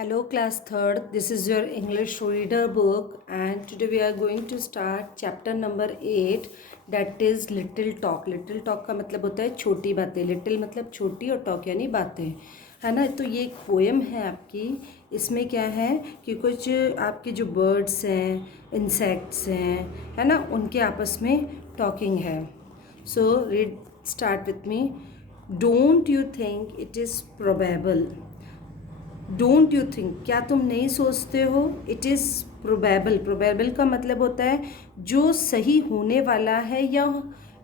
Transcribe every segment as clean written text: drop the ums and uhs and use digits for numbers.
Hello, class third. This is your English reader book, and today we are going to start chapter number 8, that is little talk. Little talk का मतलब होता है छोटी बातें. Little मतलब छोटी और talk यानी बातें, है ना. तो ये एक पोएम है आपकी. इसमें क्या है कि कुछ आपके जो बर्ड्स हैं, इंसेक्ट्स हैं, है ना, उनके आपस में टॉकिंग है. So read, start with me. Don't you think it is probable. Don't you think, क्या तुम नहीं सोचते हो. It is probable. प्रोबेबल का मतलब होता है जो सही होने वाला है या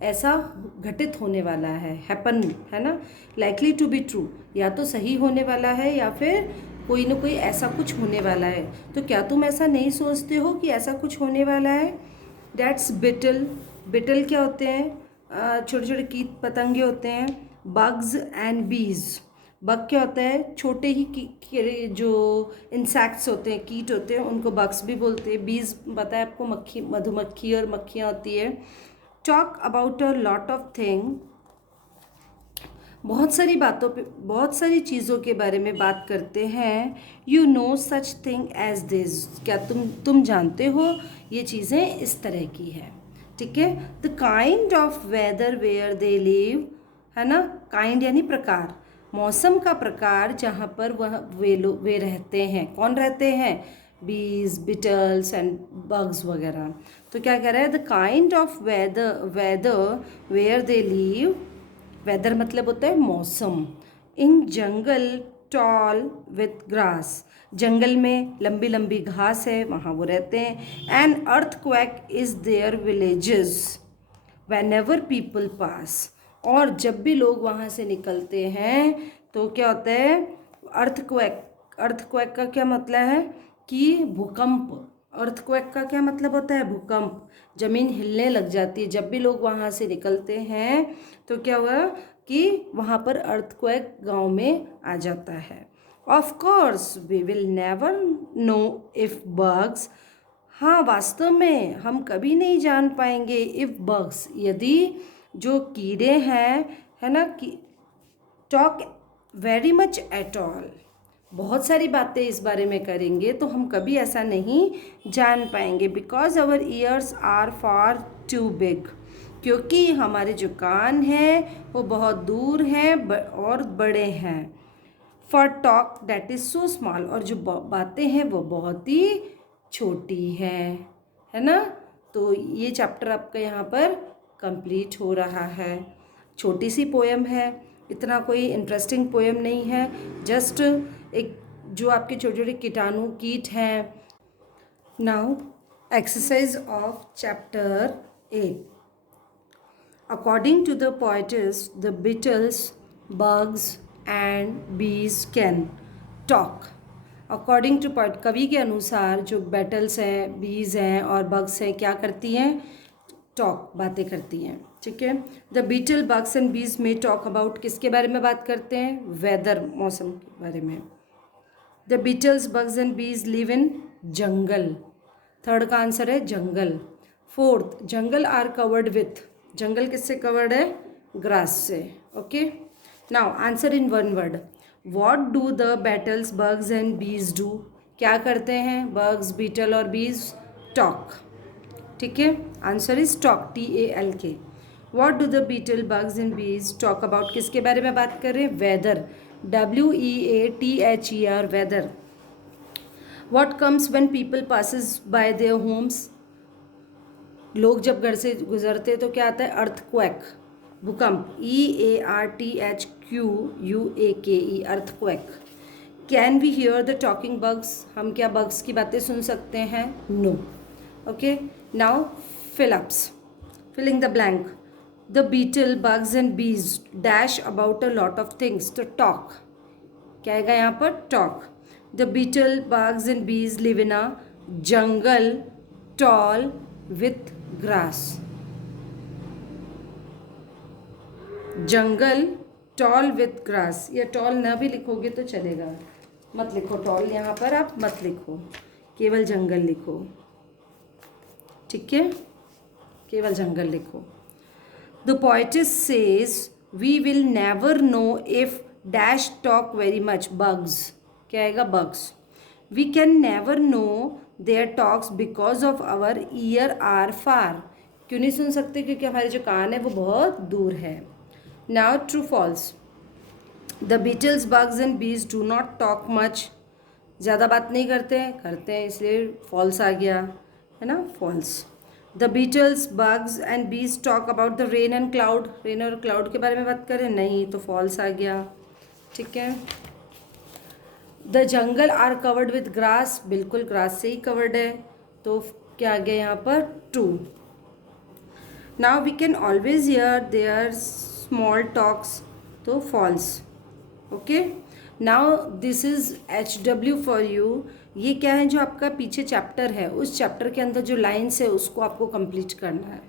ऐसा घटित होने वाला हैपन, है ना. लाइकली टू बी ट्रू, या तो सही होने वाला है या फिर कोई ना कोई ऐसा कुछ होने वाला है. तो क्या तुम ऐसा नहीं सोचते हो कि ऐसा कुछ होने वाला है. That's beetle. बिटल क्या होते हैं? छोटे छोटे कीट पतंगे होते हैं. बग्स एंड बीज. बग क्या होता है? छोटे ही जो इंसेक्ट्स होते हैं, कीट होते हैं, उनको बग्स भी बोलते हैं. बीज पता है आपको, मक्खी, मधुमक्खी और मक्खियाँ होती है. Talk about a lot of thing. बहुत सारी बातों पे, बहुत सारी चीज़ों के बारे में बात करते हैं. You know such thing as this. क्या तुम जानते हो ये चीज़ें इस तरह की है. ठीक है. The kind of weather where they live, है ना. काइंड यानी प्रकार. मौसम का प्रकार जहाँ पर वह वे रहते हैं. कौन रहते हैं? बीज, बिटल्स एंड बग्स वगैरह. तो क्या कह रहा है? The kind of weather where they live. Weather मतलब होता है मौसम. In jungle tall with grass. जंगल में लंबी लंबी घास है, वहाँ वो रहते हैं. And earthquake is their villages whenever people pass पास. और जब भी लोग वहाँ से निकलते हैं तो क्या होता है? अर्थक्वेक. अर्थक्वेक का क्या मतलब है? कि भूकंप. अर्थक्वेक का क्या मतलब होता है? भूकंप. ज़मीन हिलने लग जाती है जब भी लोग वहाँ से निकलते हैं. तो क्या हुआ कि वहाँ पर अर्थक्वेक गांव में आ जाता है. Of course we will never know if bugs. हाँ, वास्तव में हम कभी नहीं जान पाएंगे. इफ बग्स, यदि जो कीड़े हैं, है ना, कि talk very much at all, बहुत सारी बातें इस बारे में करेंगे तो हम कभी ऐसा नहीं जान पाएंगे. Because our ears are far too big. क्योंकि हमारे जो कान हैं वो बहुत दूर हैं और बड़े हैं. For talk that is so small. और जो बातें हैं वो बहुत ही छोटी हैं, है ना. तो ये चैप्टर आपका यहाँ पर कंप्लीट हो रहा है. छोटी सी पोएम है, इतना कोई इंटरेस्टिंग पोएम नहीं है. जस्ट एक जो आपके छोटे छोटे कीटाणु कीट हैं. Now exercise of chapter 8. According to the poetess, the beetles, bugs and bees can talk. According to poet, कवि के अनुसार जो बेटल्स हैं, बीज हैं और बग्स हैं, क्या करती हैं? टॉक, बातें करती हैं. ठीक है. द बीटल, बग्स एंड बीज में टॉक अबाउट, किसके बारे में बात करते हैं? वेदर, मौसम के बारे में. The beetles, bugs and bees live in jungle. Third का आंसर है jungle. Fourth, jungle are covered with. जंगल किससे कवर्ड है? ग्रास से. Okay. Now answer in one word. What do the beetles, bugs and bees do. क्या करते हैं bugs, beetle और बीज? टॉक. ठीक है. Answer is talk, TALK. What do the beetle, bugs and bees talk about, किसके बारे में बात कर रहे हैं? Weather, WEATHER, weather. What comes when people passes by their homes. लोग जब घर से गुजरते तो क्या आता है? अर्थक्वेक, भूकंप. EARTHQUAKE, earthquake. Can we hear the talking bugs. हम क्या बग्स की बातें सुन सकते हैं? No. Okay. Now fill ups, filling the blank. The beetle, bugs and bees dash about a lot of things. तो टॉक क्या आएगा यहाँ पर? Talk. The beetle, bugs and bees live in a jungle tall with grass. Jungle tall with grass. या tall ना भी लिखोगे तो चलेगा, मत लिखो टॉल यहाँ पर, आप मत लिखो, केवल जंगल लिखो. ठीक है, केवल जंगल लिखो. The poetess says we will never know if dash talk very much. Bugs, क्या आएगा? Bugs. We can never know their talks because of our ear are far. क्यों नहीं सुन सकते? क्योंकि हमारे जो कान है वो बहुत दूर है। Now true false. The beetles bugs and bees do not talk much. ज़्यादा बात नहीं करते हैं इसलिए फॉल्स आ गया, है ना, false. The beetles bugs and bees talk about the rain and cloud. Rain और क्लाउड के बारे में बात करें, नहीं, तो फॉल्स आ गया। ठीक है। The jungle are covered with grass. बिल्कुल ग्रास से ही कवर्ड है, तो क्या आ गया यहाँ पर? True. Now we can always hear there small talks, तो false. Okay. Now this is HW for you. ये क्या है? जो आपका पीछे चैप्टर है, उस चैप्टर के अंदर जो लाइन्स है उसको आपको कंप्लीट करना है।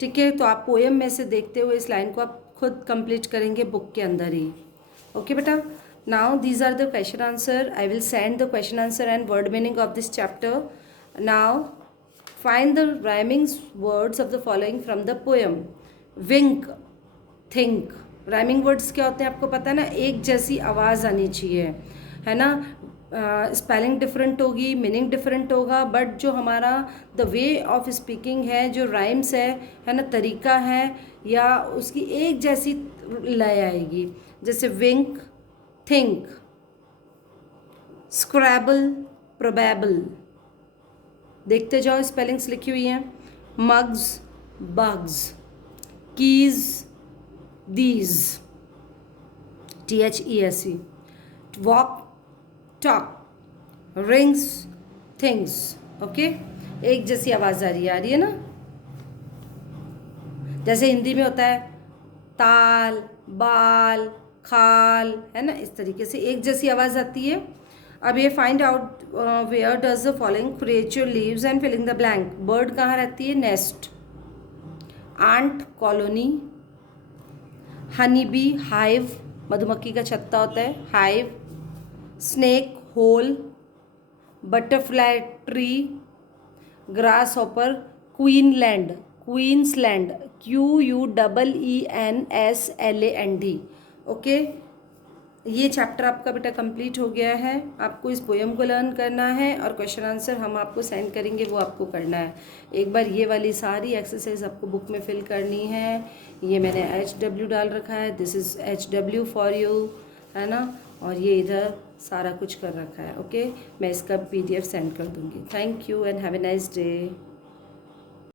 ठीक है, तो आप पोएम में से देखते हुए इस लाइन को आप खुद कंप्लीट करेंगे बुक के अंदर ही। ओके बेटा। Now these are the question answer. I will send the question answer and word meaning of this chapter. Now find the rhyming words of the following from the poem. Wink, think. Rhyming words क्या होते हैं आपको पता है ना? एक जैसी आवाज़ आनी चाहिए, है ना। स्पेलिंग डिफरेंट होगी, मीनिंग डिफरेंट होगा, बट जो हमारा द वे ऑफ स्पीकिंग है, जो राइम्स है ना, तरीका है, या उसकी एक जैसी लय आएगी। जैसे विंक, थिंक, स्क्रैबल, प्रोबेबल। देखते जाओ, स्पेलिंग्स लिखी हुई हैं। Mugs, bugs, keys, these, THESE, walk, talk, rings, things। Okay, एक जैसी आवाज़ आ रही है ना। जैसे हिंदी में होता है ताल, बाल, खाल, है ना, इस तरीके से एक जैसी आवाज़ आती है। अब ये find out where does the following creature lives and filling the blank. Bird कहाँ रहती है? Nest. Ant, colony. Honey bee, hive, मधुमक्खी का छत्ता होता है, hive. Snake, hole. Butterfly, tree. Grasshopper, Queensland, Queensland, QUEENSLAND। Okay, ये चैप्टर आपका बेटा कंप्लीट हो गया है। आपको इस पोएम को लर्न करना है और क्वेश्चन आंसर हम आपको सेंड करेंगे, वो आपको करना है। एक बार ये वाली सारी एक्सरसाइज आपको बुक में फिल करनी है। ये मैंने HW डाल रखा है, this is HW for you, है ना, और ये इधर सारा कुछ कर रखा है। ओके, मैं इसका PDF सेंड कर दूँगी। Thank you and have a nice day.